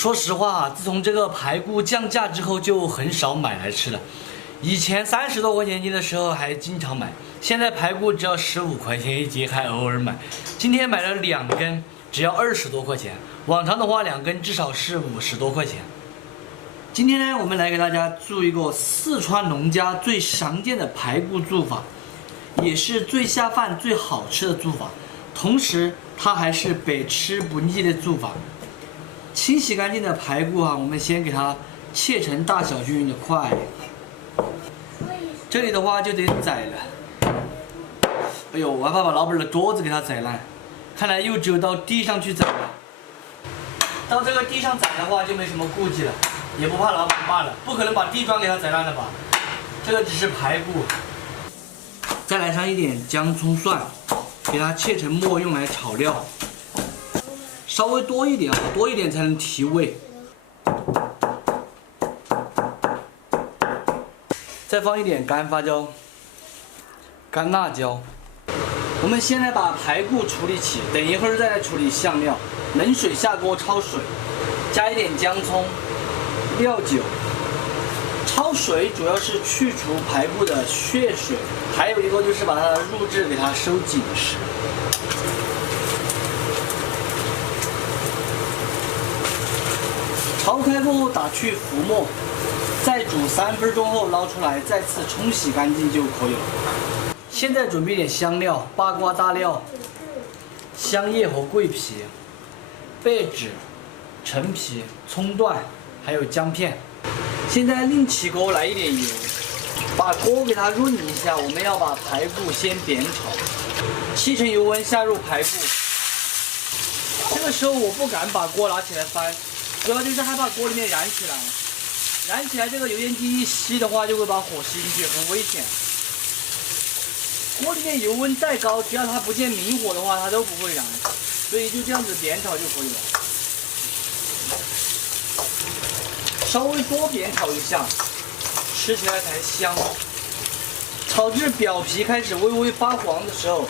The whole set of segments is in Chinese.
说实话，自从这个排骨降价之后，就很少买来吃了。以前30多块钱一斤的时候还经常买，现在排骨只要15块钱一斤，还偶尔买。今天买了2根，只要20多块钱。往常的话，2根至少是50多块钱。今天呢，我们来给大家做一个四川农家最常见的排骨做法，也是最下饭、最好吃的做法。同时，它还是百吃不腻的做法。清洗干净的排骨我们先给它切成大小均匀的块。这里的话就得宰了。哎呦，我怕把老板的桌子给它宰烂，看来又只有到地上去宰了。到这个地上宰的话就没什么顾忌了，也不怕老板骂了，不可能把地砖给它宰烂了吧？这个只是排骨。再来上一点姜葱蒜，给它切成末用来炒料。稍微多一点多一点才能提味。再放一点干花椒、干辣椒。我们先来把排骨处理起，等一会儿再来处理香料。冷水下锅焯水，加一点姜葱、料酒。焯水主要是去除排骨的血水，还有一个就是把它的肉质给它收紧实。焯开过后打去浮沫，再煮3分钟后捞出来，再次冲洗干净就可以了。现在准备点香料：八卦大料、香叶和桂皮、贝纸、陈皮、葱段，还有姜片。现在另起锅来一点油，把锅给它润一下。我们要把排骨先煸炒，7成油温下入排骨。这个时候我不敢把锅拿起来翻。主要就是害怕锅里面燃起来，燃起来这个油烟机一吸的话，就会把火吸进去，很危险。锅里面油温再高，只要它不见明火的话，它都不会燃，所以就这样子煸炒就可以了。稍微多煸炒一下，吃起来才香。炒至表皮开始微微发黄的时候，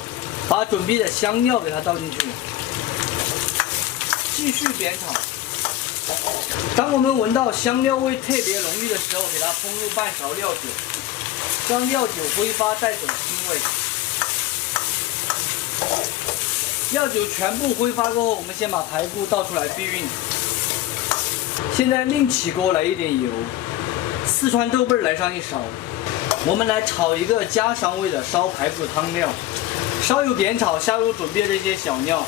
把准备的香料给它倒进去，继续煸炒。当我们闻到香料味特别浓郁的时候，给它烹入半勺料酒，让料酒挥发带走腥味。料酒全部挥发过后，我们先把排骨倒出来避孕。现在另起锅来一点油，四川豆瓣来上1勺。我们来炒一个家常味的烧排骨汤料，烧油煸炒，下入准备的这些小料。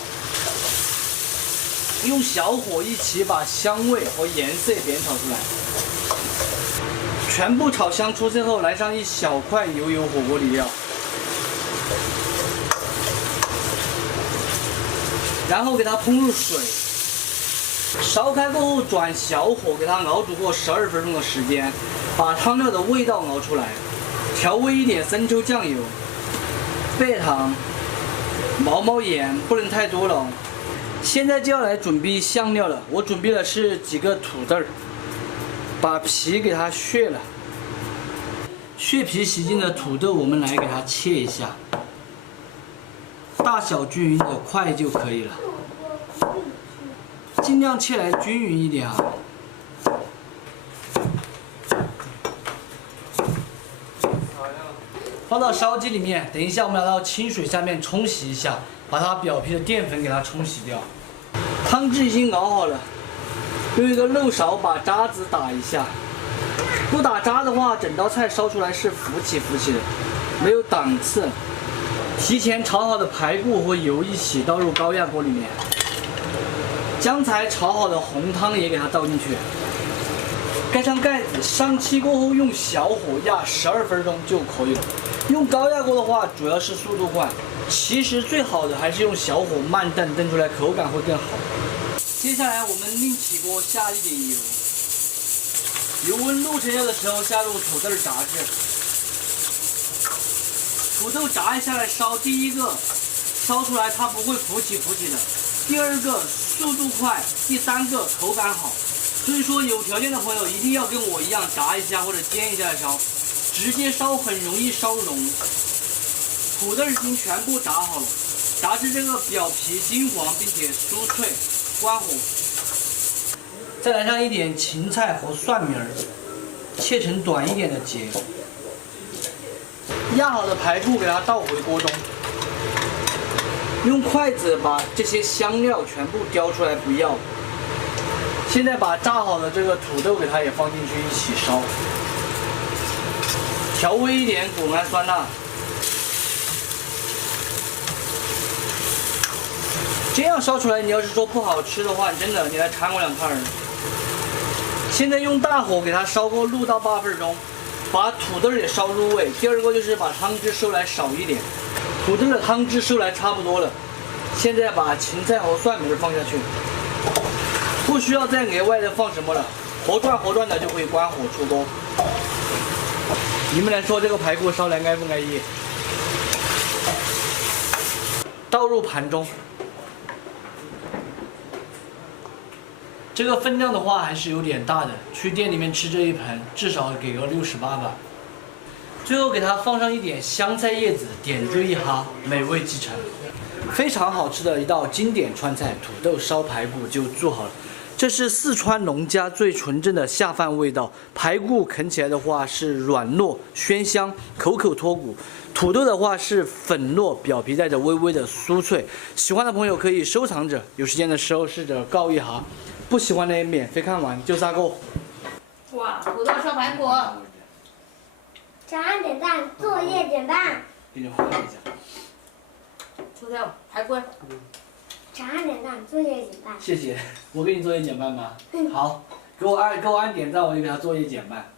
用小火一起把香味和颜色煸炒出来，全部炒香出色后，来上1小块牛油火锅底料，然后给它烹入水，烧开过后转小火给它熬煮过12分钟的时间，把汤料的味道熬出来，调味一点生抽酱油、白糖、毛盐，不能太多了哦。现在就要来准备香料了，我准备的是几个土豆，把皮给它削了，削皮洗净的土豆我们来给它切一下，大小均匀的块就可以了，尽量切来均匀一点放到烧鸡里面，等一下我们拿到清水下面冲洗一下，把它表皮的淀粉给它冲洗掉。汤汁已经熬好了，用一个漏勺把渣子打一下。不打渣的话，整道菜烧出来是浮起的，没有档次。提前炒好的排骨和油一起倒入高压锅里面，刚才炒好的红汤也给它倒进去，盖上盖子，上气过后用小火压12分钟就可以了。用高压锅的话，主要是速度快，其实最好的还是用小火慢炖，炖出来口感会更好。接下来我们另起锅下一点油，油温6成热的时候下入土豆炸制。土豆炸一下来烧，第一个烧出来它不会浮起的，第二个速度快，第三个口感好。所以说有条件的朋友一定要跟我一样炸一下或者煎一下来烧，直接烧很容易烧融。土豆已经全部炸好了，炸至这个表皮金黄并且酥脆，关火。再来上一点芹菜和蒜苗儿，切成短一点的节。压好的排骨给它倒回锅中，用筷子把这些香料全部叼出来不要。现在把炸好的这个土豆给它也放进去一起烧，调味一点谷氨酸钠。这样烧出来，你要是说不好吃的话，真的你来馋我2看儿。现在用大火给它烧锅6到8分钟，把土豆也烧入味。第二个就是把汤汁收来少一点，土豆的汤汁收来差不多了。现在把芹菜和蒜苗放下去，不需要再额外的放什么了，活转的就可以关火出锅。你们来说这个排骨烧来安不安逸？倒入盘中。这个分量的话还是有点大的，去店里面吃这一盆至少给个68吧。最后给它放上一点香菜叶子，点缀一哈，美味即成。非常好吃的一道经典川菜土豆烧排骨就做好了。这是四川农家最纯正的下饭味道，排骨啃起来的话是软糯鲜香，口口脱骨；土豆的话是粉糯，表皮带着微微的酥脆。喜欢的朋友可以收藏着，有时间的时候试着告一下。不喜欢的也免费看完，就3个。哇，土豆烧排骨。长按点赞，作业减半。给你换一下。土豆排骨。长按点赞，作业减半。谢谢，我给你作业减半吗？好，给我按点赞，我就给他作业减半。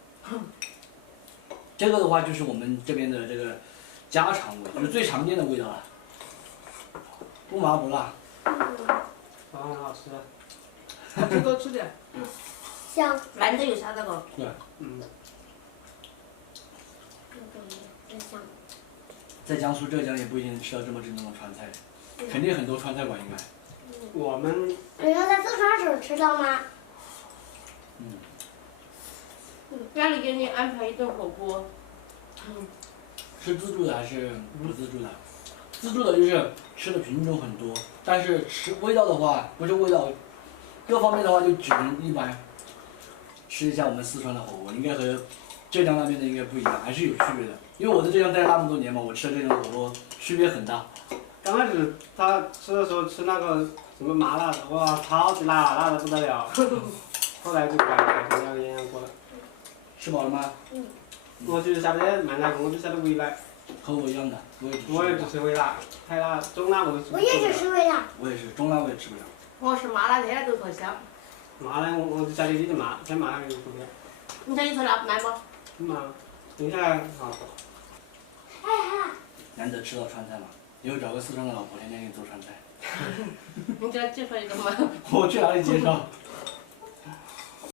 这个的话就是我们这边的这个家常味，就是最常见的味道了。不麻不辣。很好吃。吃多吃点。香。难得有啥那个？对。真香。在江苏、浙江也不一定吃到这么正宗的川菜，肯定很多川菜馆应该。我们。你要在四川省吃到吗？家里给你安排一顿火锅。是自助的还是不自助的？自助的就是吃的品种很多，但是吃味道的话，不是味道，各方面的话就只能一般。吃一下我们四川的火锅，应该和浙江那边的应该不一样，还是有区别的。因为我在浙江待了那么多年嘛，我吃的这种火锅区别很大。刚开始他吃的时候吃那个什么麻辣的，哇，超级辣，辣的不得了。后来就改成那个鸳鸯锅了。吃饱了吗？我就是晓得卖那个，我就晓得微辣。和我一样的，我也只吃微辣，太辣，中辣我都吃不了。我也只吃微辣。我也是，中辣我也吃不了。我是麻辣天天都特香。麻辣我就晓得你的麻，太麻了就不了。你想你吃辣不辣不？麻，听起来好。难得吃到川菜嘛，以后找个四川的老婆，天天给你做川菜。你给他介绍一个嘛。我去哪里介绍？